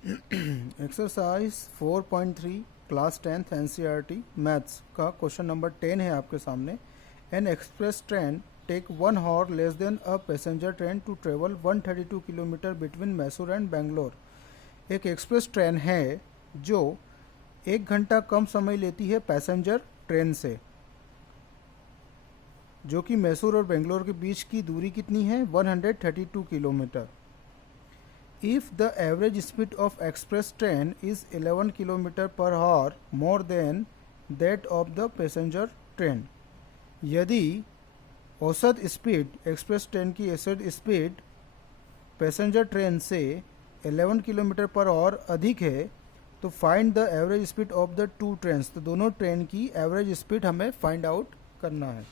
Exercise 4.3 class 10th NCERT maths का question number 10 है आपके सामने। An express train take 1 hour less than a passenger train to travel 132 kilometre between Mysore and Bangalore. एक express train है जो 1 घंटा कम समय लेती है पैसेंजर ट्रेन से, जो कि मैसूर और बेंगलोर के बीच की दूरी कितनी है, 132 kilometre. If the average speed of express train is 11 km per hour more than that of the passenger train, यदि औसत स्पीड एक्सप्रेस ट्रेन की औसत स्पीड पैसेंजर ट्रेन से 11 किलोमीटर पर आवर अधिक है तो find the average speed of the two trains. तो दोनों ट्रेन की एवरेज स्पीड हमें फाइंड आउट करना है।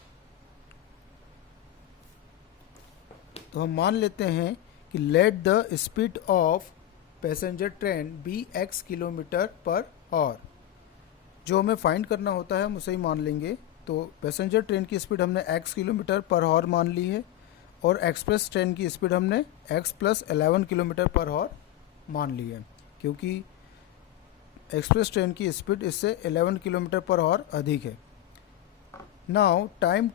तो हम मान लेते हैं कि let the speed of passenger train be x kilometre per hour. जो हमें फाइंड करना होता है हम उसे ही मान लेंगे। तो पैसेंजर ट्रेन की स्पीड हमने x किलोमीटर पर आवर मान ली है और एक्सप्रेस ट्रेन की स्पीड हमने x + 11 किलोमीटर पर आवर मान ली है, क्योंकि एक्सप्रेस ट्रेन की स्पीड इससे 11 किलोमीटर पर आवर अधिक है। Now time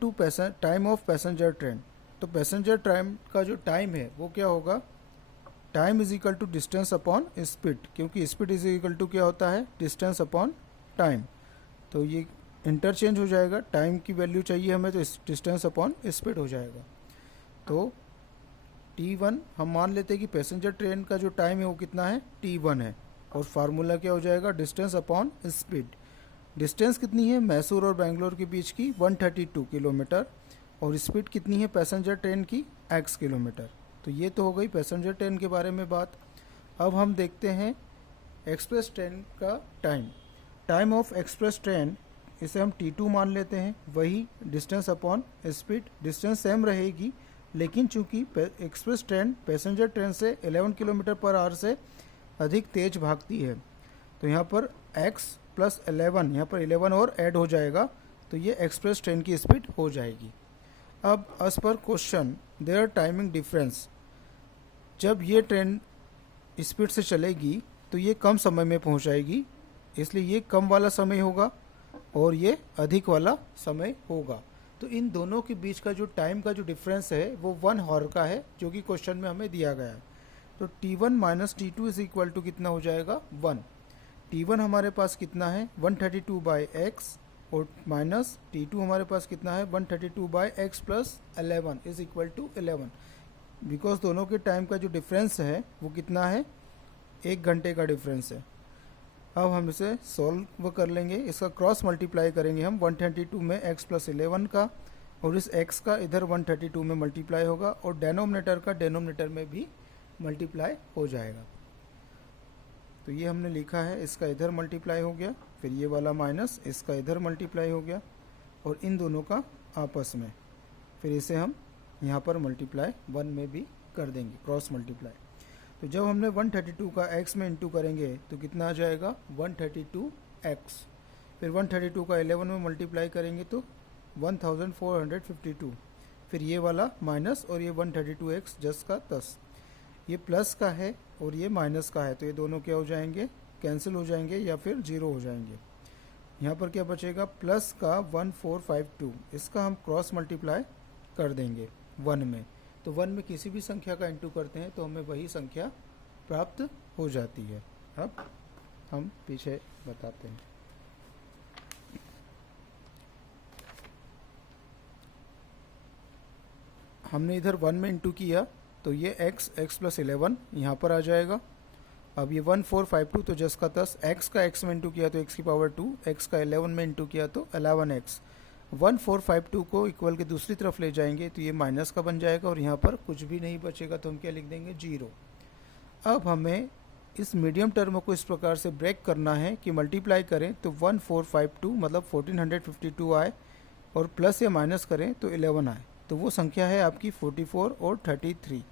of passenger train. तो पैसेंजर ट्रेन का जो टाइम है वो क्या होगा, time is equal to distance upon speed, क्योंकि स्पीड इज इक्वल टू क्या होता है, डिस्टेंस अपॉन टाइम। तो ये इंटरचेंज हो जाएगा, टाइम की वैल्यू चाहिए हमें तो डिस्टेंस अपॉन स्पीड हो जाएगा। तो T1 हम मान लेते हैं कि पैसेंजर ट्रेन का जो टाइम है वो कितना है, T1 है, और फार्मूला क्या हो जाएगा, डिस्टेंस अपॉन स्पीड। डिस्टेंस कितनी है मैसूर और बेंगलोर के बीच की, 132 किलोमीटर, और स्पीड कितनी है पैसेंजर ट्रेन की, x किलोमीटर। तो ये तो हो गई पैसेंजर ट्रेन के बारे में बात। अब हम देखते हैं एक्सप्रेस ट्रेन का टाइम ऑफ एक्सप्रेस ट्रेन, इसे हम T2 मान लेते हैं। वही distance upon speed, distance same रहेगी, लेकिन चूंकि एक्सप्रेस ट्रेन पैसेंजर ट्रेन से 11 किलोमीटर पर आवर से अधिक तेज भागती है, तो यहाँ पर x + 11, यहाँ पर 11 और ऐड हो जाएगा, तो ये एक्सप्रेस ट्रेन की स्पीड हो जाएगी। अब as per question there timing difference, जब ये ट्रेन स्पीड से चलेगी तो ये कम समय में पहुंचाएगी, इसलिए ये कम वाला समय होगा और ये अधिक वाला समय होगा। तो इन दोनों के बीच का जो टाइम का जो डिफरेंस है वो 1 hour का है, जो कि क्वेश्चन में हमें दिया गया है। तो T1 - T2 is equal to कितना हो जाएगा, 1। T1 हमारे पास कितना है, 132/x, और माइनस T2 हमारे पास कितना है, 132/x + 11 is equal to 11। Because दोनों के टाइम का जो डिफरेंस है वो कितना है, 1 घंटे का डिफरेंस है। अब हम इसे सॉल्व कर लेंगे, इसका क्रॉस मल्टीप्लाई करेंगे हम 132 में x + 11 का, और इस x का इधर 132 में मल्टीप्लाई होगा, और डेनोमिनेटर का डेनोमिनेटर में भी मल्टीप्लाई हो जाएगा। तो ये हमने लिखा है, इसका इधर मल्टीप्लाई हो गया, फिर ये वाला माइनस इसका इधर मल्टीप्लाई हो गया, और इन दोनों का आपस में, फिर इसे हम यहाँ पर मल्टीप्लाई 1 में भी कर देंगे, क्रॉस मल्टीप्लाई। तो जब हमने 132 का x में इंटू करेंगे तो कितना आ जाएगा, 132x, फिर 132 का 11 में मल्टीप्लाई करेंगे तो 1452, फिर ये वाला माइनस और ये 132x जस का तस, ये प्लस का है और ये माइनस का है, तो ये दोनों क्या हो जाएंगे, कैंसिल हो जाएंगे या फिर 0 हो जाएंगे। यहाँ पर क्या बचेगा, प्लस का 1452, इसका हम क्रॉस मल्टीप्लाई कर देंगे 1 में। तो 1 में किसी भी संख्या का इंटू करते हैं तो हमें वही संख्या प्राप्त हो जाती है। अब हम पीछे बताते हैं। हमने इधर 1 में इंटू किया तो ये x + 11 यहाँ पर आ जाएगा। अब ये 1452 तो जस का तस, x का x में इंटू किया तो x की पावर 2, x का 11 में इंटू किया तो 11x। 1452 को इक्वल के दूसरी तरफ ले जाएंगे तो ये माइनस का बन जाएगा, और यहाँ पर कुछ भी नहीं बचेगा तो हम क्या लिख देंगे, 0। अब हमें इस मीडियम टर्म को इस प्रकार से ब्रेक करना है कि मल्टीप्लाई करें तो 1452 मतलब 1452 आए, और प्लस या माइनस करें तो 11 आए, तो वो संख्या है आपकी 44 और 33।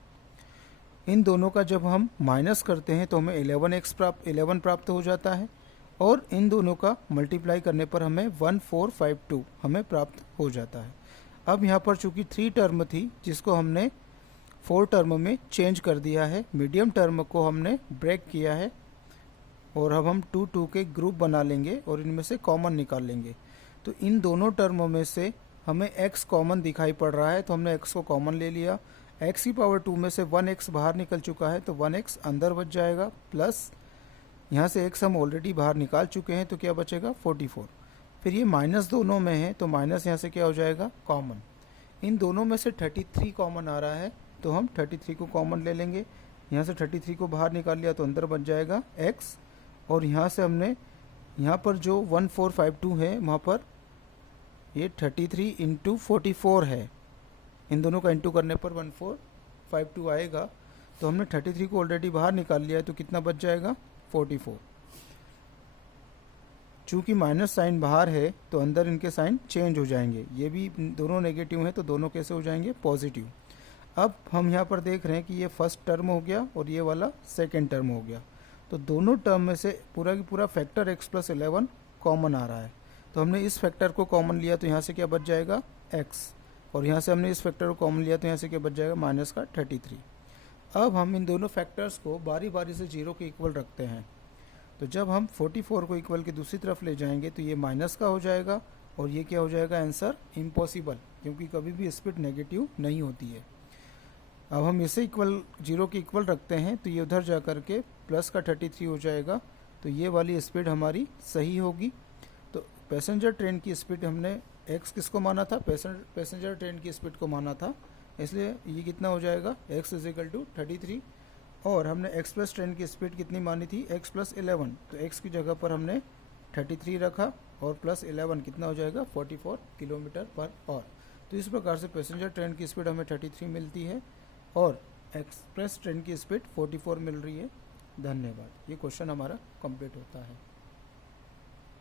इन दोनों का जब हम माइनस करते हैं तो हमें 11 प्राप्त हो जाता है, और इन दोनों का मल्टीप्लाई करने पर हमें 1452 हमें प्राप्त हो जाता है। अब यहाँ पर चूंकि 3 टर्म थी जिसको हमने 4 टर्म में चेंज कर दिया है, मीडियम टर्म को हमने ब्रेक किया है और अब हम 2 के ग्रुप बना लेंगे और इनमें से कॉमन निकाल लेंगे। तो इन दोनों टर्मों में से हमें x कॉमन दिखाई पड़ रहा है, तो हमने x को कॉमन ले लिया। x की पावर 2 में से 1x बाहर निकल चुका है, तो 1x अंदर बच जाएगा, प्लस यहाँ से x हम ऑलरेडी बाहर निकाल चुके हैं, तो क्या बचेगा 44। फिर ये माइनस दोनों में है, तो माइनस यहाँ से क्या हो जाएगा कॉमन। इन दोनों में से 33 कॉमन आ रहा है, तो हम 33 को कॉमन ले लेंगे। यहाँ से 33 को बाहर निकाल लिया तो अंदर बच जाएगा x, और यहाँ से हमने यहाँ पर जो 1452 है वहाँ पर ये 33 इंटू 44 है, इन दोनों का इंटू करने पर 1452 आएगा। तो हमने 33 को ऑलरेडी बाहर निकाल लिया है, तो कितना बच जाएगा 44। चूँकि माइनस साइन बाहर है तो अंदर इनके साइन चेंज हो जाएंगे, ये भी दोनों नेगेटिव हैं तो दोनों कैसे हो जाएंगे पॉजिटिव। अब हम यहाँ पर देख रहे हैं कि ये फर्स्ट टर्म हो गया और ये वाला सेकेंड टर्म हो गया, तो दोनों टर्म में से पूरा की पूरा फैक्टर x + 11 कॉमन आ रहा है। तो हमने इस फैक्टर को कॉमन लिया तो यहाँ से क्या बच जाएगा x, और यहाँ से हमने इस फैक्टर को कॉमन लिया तो यहाँ से क्या बच जाएगा माइनस का 33। अब हम इन दोनों फैक्टर्स को बारी बारी से 0 के इक्वल रखते हैं। तो जब हम 44 को इक्वल की दूसरी तरफ ले जाएंगे तो ये माइनस का हो जाएगा, और ये क्या हो जाएगा आंसर इम्पॉसिबल, क्योंकि कभी भी स्पीड नेगेटिव नहीं होती है। अब हम इसे इक्वल 0 के इक्वल रखते हैं, तो ये उधर जा कर के प्लस का 33 हो जाएगा, तो ये वाली स्पीड हमारी सही होगी। तो पैसेंजर ट्रेन की स्पीड हमने x किसको माना था, पैसेंजर ट्रेन की स्पीड को माना था, इसलिए ये कितना हो जाएगा x = 33, और हमने एक्सप्रेस ट्रेन की स्पीड कितनी मानी थी x + 11, तो x की जगह पर हमने 33 रखा और प्लस 11 कितना हो जाएगा 44 km/h। तो इस प्रकार से पैसेंजर ट्रेन की स्पीड हमें 33 मिलती है और एक्सप्रेस ट्रेन की स्पीड 44 मिल रही है। धन्यवाद। ये क्वेश्चन हमारा कंप्लीट होता है।